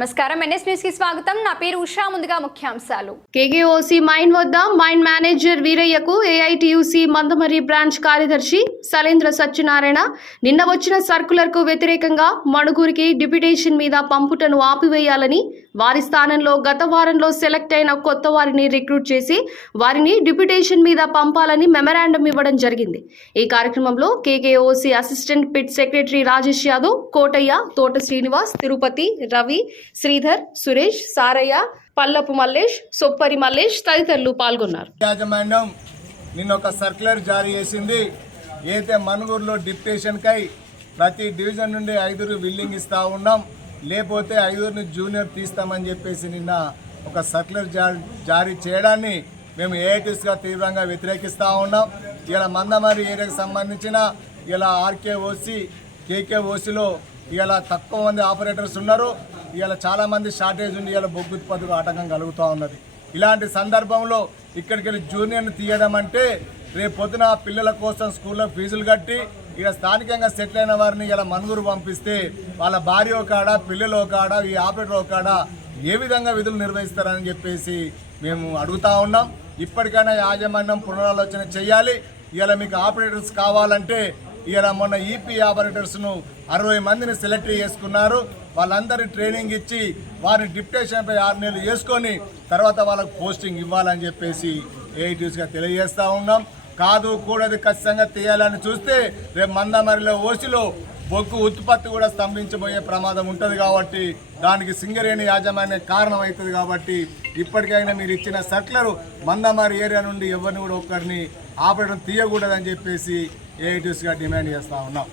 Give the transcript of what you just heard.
నమస్కారం NS news కి స్వాగతం. నా పేరు ఉషా. ముందుగా ముఖ్యాంశాలు. కేకేఓసి మైన్ వద్ద మైన్ మేనేజర్ వీరయ్యకు ఏఐటియుసి మందమరి బ్రాంచ్ కార్యదర్శి సలేంద్ర సత్యనారాయణ నిన్న వచ్చిన సర్కులర్ కు వ్యతిరేకంగా మణుగూరికి డిప్యుటేషన్ మీద పంపుటను ఆపివేయాలని, వారి స్థానంలో గత వారంలో సెలెక్ట్ అయిన కొత్త వారిని రిక్రూట్ చేసి వారిని డిప్యుటేషన్ మీద పంపాలని మెమరాండం ఇవ్వడం జరిగింది. ఈ కార్యక్రమంలో KKOC assistant pit secretary Rajesh Yadav, Kotaiah, Thota Srinivas, Tirupati, Ravi, Sridhar, Suresh, Sarayya, పల్లపు మల్లేష్, సొప్పరి మల్లేష్ తదితరులు పాల్గొన్నారు. యాజమాన్యం నిన్న ఒక సర్క్యులర్ జారీ చేసింది. అయితే మనుగూరులో డిప్యుటేషన్ కై ప్రతి డివిజన్ నుండి 5 విల్లింగ్ ఇస్తా ఉన్నాం, లేకపోతే 5 జూనియర్ తీస్తామని చెప్పేసి నిన్న ఒక సర్క్యులర్ జారీ చేయడాన్ని మేము ఏఐటీస్గా తీవ్రంగా వ్యతిరేకిస్తూ ఉన్నాం. ఇలా మందమరి ఏరియాకి సంబంధించిన ఇలా ఆర్కేఓసి, కేకేఓసిలో ఇలా తక్కువ మంది ఆపరేటర్స్ ఉన్నారు. ఇలా చాలామంది షార్టేజ్ ఉండి ఇలా బొగ్గు ఉత్పత్తికి ఆటంకం కలుగుతూ ఉన్నది. ఇలాంటి సందర్భంలో ఇక్కడికి వెళ్ళి జూనియర్ని తీయడం అంటే రేపు పొద్దున పిల్లల కోసం స్కూల్లో ఫీజులు కట్టి ఇక స్థానికంగా సెటిల్ అయిన వారిని ఇలా మనుగురు పంపిస్తే వాళ్ళ భార్య కాడ, పిల్లలు కాడ, ఈ ఆపరేటర్ కాడ ఏ విధంగా విధులు నిర్వహిస్తారని చెప్పేసి మేము అడుగుతూ ఉన్నాం. ఇప్పటికైనా యాజమాన్యం పునరాలోచన చేయాలి. ఇలా మీకు ఆపరేటర్స్ కావాలంటే ఇలా మొన్న ఈపీ ఆపరేటర్స్ను 60 మందిని సెలెక్ట్ చేసుకున్నారు. వాళ్ళందరి ట్రైనింగ్ ఇచ్చి వారిని డిప్యుటేషన్పై 6 నెలలు చేసుకొని తర్వాత వాళ్ళకు పోస్టింగ్ ఇవ్వాలని చెప్పేసి ఏఐటీస్గా తెలియజేస్తూ ఉన్నాం. కాదు కూడదు ఖచ్చితంగా తీయాలని చూస్తే రేపు మందమరిలో ఓసిలో బొగ్గు ఉత్పత్తి కూడా స్తంభించబోయే ప్రమాదం ఉంటుంది. కాబట్టి దానికి సింగరేణి యాజమాన్యం కారణం అవుతుంది. కాబట్టి ఇప్పటికైనా మీరు ఇచ్చిన సర్కులర్ మందమరి ఏరియా నుండి ఎవరిని కూడా ఒక్కరిని ఆపరేటర్ తీయకూడదని చెప్పేసి ఏఐటీస్గా డిమాండ్ చేస్తూ ఉన్నాం.